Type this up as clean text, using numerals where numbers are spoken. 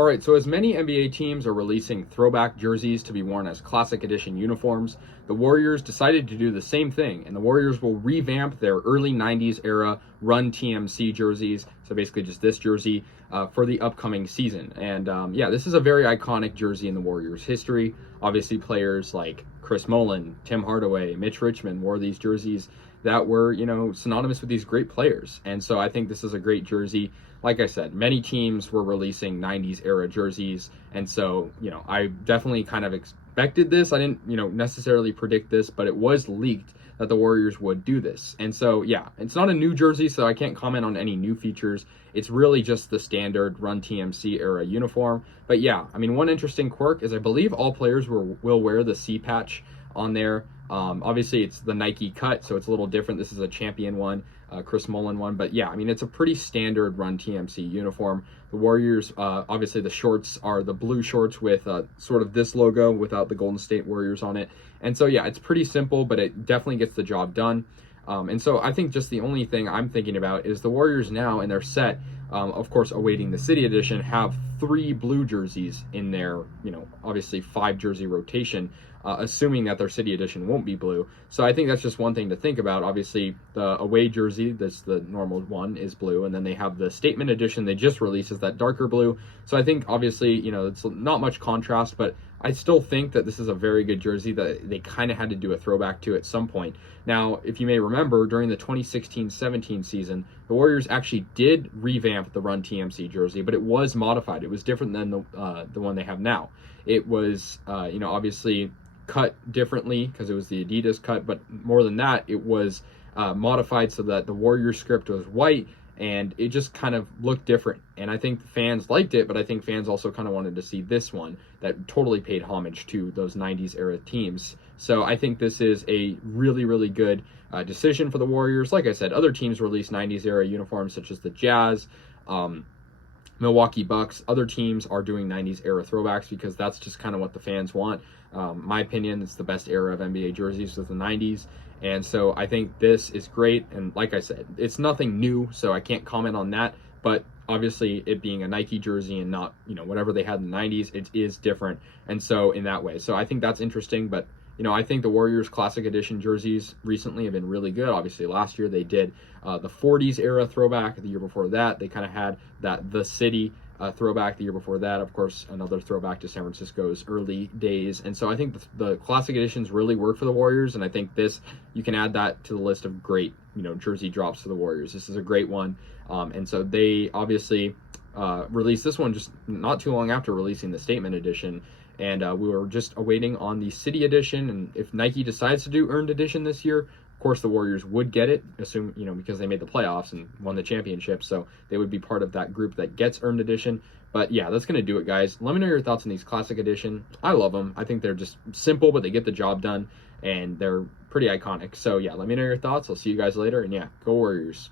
All right, so as many NBA teams are releasing throwback jerseys to be worn as classic edition uniforms, the Warriors decided to do the same thing, and the Warriors will revamp their early 90s era Run TMC jerseys, so basically just this jersey, for the upcoming season. And yeah, this is a very iconic jersey in the Warriors' history. Obviously, players like Chris Mullin, Tim Hardaway, Mitch Richmond wore these jerseys that were, synonymous with these great players. And so I think this is a great jersey. Like I said, many teams were releasing 90s era jerseys. And so, I definitely kind of expected this. I didn't, necessarily predict this, but it was leaked that the Warriors would do this. And so, yeah, it's not a new jersey, so I can't comment on any new features. It's really just the standard Run TMC era uniform. But yeah, I mean, one interesting quirk is I believe all players will wear the C patch on there. Obviously, it's the Nike cut, so it's a little different. This is a champion one, Chris Mullin one. But yeah, I mean, it's a pretty standard Run TMC uniform. The Warriors, obviously, the shorts are the blue shorts with sort of this logo without the Golden State Warriors on it. And so, yeah, it's pretty simple, but it definitely gets the job done. And so I think just the only thing I'm thinking about is the Warriors now in their set, of course, awaiting the City Edition, have 3 blue jerseys in their, obviously 5 jersey rotation, assuming that their City Edition won't be blue. So I think that's just one thing to think about. Obviously, the away jersey, that's the normal one, is blue, and then they have the Statement Edition they just released is that darker blue. So I think, obviously, it's not much contrast, but I still think that this is a very good jersey that they kind of had to do a throwback to at some point. Now, if you may remember, during the 2016-17 season, the Warriors actually did revamp the Run TMC jersey, but it was modified. It was different than the one they have now. It was, obviously cut differently because it was the Adidas cut, but more than that, it was modified so that the Warriors script was white, and it just kind of looked different. And I think fans liked it, but I think fans also kind of wanted to see this one that totally paid homage to those 90s era teams. So I think this is a really, really good decision for the Warriors. Like I said, other teams release 90s era uniforms such as the Jazz, Milwaukee Bucks. Other teams are doing 90s era throwbacks because that's just kind of what the fans want. My opinion, it's the best era of NBA jerseys was the 90s. And so I think this is great. And like I said, it's nothing new, so I can't comment on that. But obviously, it being a Nike jersey and not, whatever they had in the 90s, it is different. And so in that way. So I think that's interesting. But, I think the Warriors Classic Edition jerseys recently have been really good. Obviously, last year they did the 40s era throwback. The year before that, they kind of had that The City throwback. The year before that, of course, another throwback to San Francisco's early days. And so I think the Classic Editions really work for the Warriors. And I think you can add that to the list of great, jersey drops for the Warriors. This is a great one. And so they obviously released this one just not too long after releasing the Statement Edition. And we were just awaiting on the City Edition. And if Nike decides to do Earned Edition this year, of course, the Warriors would get it, because they made the playoffs and won the championship. So they would be part of that group that gets Earned Edition. But yeah, that's going to do it, guys. Let me know your thoughts on these Classic Edition. I love them. I think they're just simple, but they get the job done. And they're pretty iconic. So yeah, let me know your thoughts. I'll see you guys later. And yeah, go Warriors.